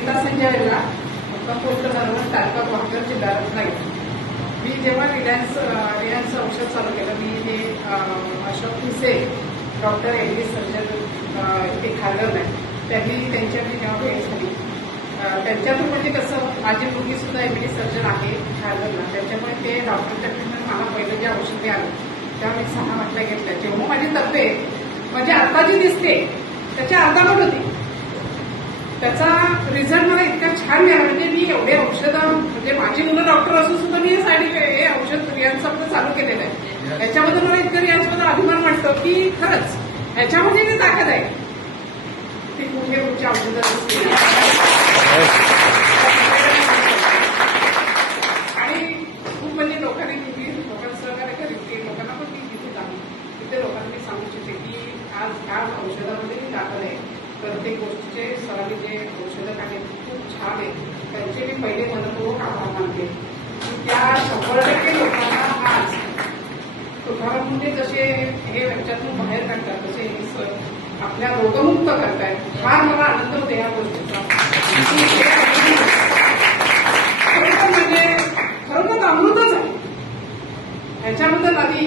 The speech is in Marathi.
नीता संजय रेल्ला, पोस्ट नर्वस, तालुका वाहकर, जिल्हा रत्नागिरी. मी जेव्हा रिलायन्स औषध चालू केलं, मी ते अशोक पिसे डॉक्टर एमडी सर्जन ते खारघर आहे, त्यांच्याकडे जेव्हा भेट झाली, त्यांच्यातून म्हणजे कसं माझी मुलगी सुद्धा एमडी सर्जन आहे खारघरला, त्याच्यामुळे ते डॉक्टरच्या ट्रीटमेंट मला पहिले जे औषधे आलं तेव्हा मी 6 म्हटल्या घेतल्या. जेव्हा माझी तब्येत म्हणजे आता जी दिसते त्याच्या अर्धापट होती, त्याचा रिझल्ट मला इतका छान मिळाला. म्हणजे मी एवढे औषधं, म्हणजे माझी मुलं डॉक्टर असून सुद्धा मी हे औषध रियाज आपलं चालू केलेलं आहे. त्याच्याबद्दल मला इतकं रियाजबद्दल अभिमान वाटतो की खरंच ह्याच्यामध्ये जी ताकद आहे ती कुठे कुठच्या औषधं असते. आणि खूप म्हणजे लोकांनी सहकार्य करेल, लोकांना पण मी तिथे जाऊन तिथे लोकांनी सांगू शकते की आज ह्या औषधामध्ये जी ताकद आहे, प्रत्येक गोष्टीचे सरांनी जे औषधं आहेत खूप छान आहे, त्यांचे मी पहिले मनपूर्वक आभार मानते. त्या 100% लोकांना आज सुधारण म्हणजे जसे हे याच्यातून बाहेर काढतात तसे हे सर आपल्या रोगमुक्त करतायत. फार मला आनंद होतो या गोष्टीचा. खरोखर म्हणजे खरोखर अमृतच आहे. ह्याच्याबद्दल आधी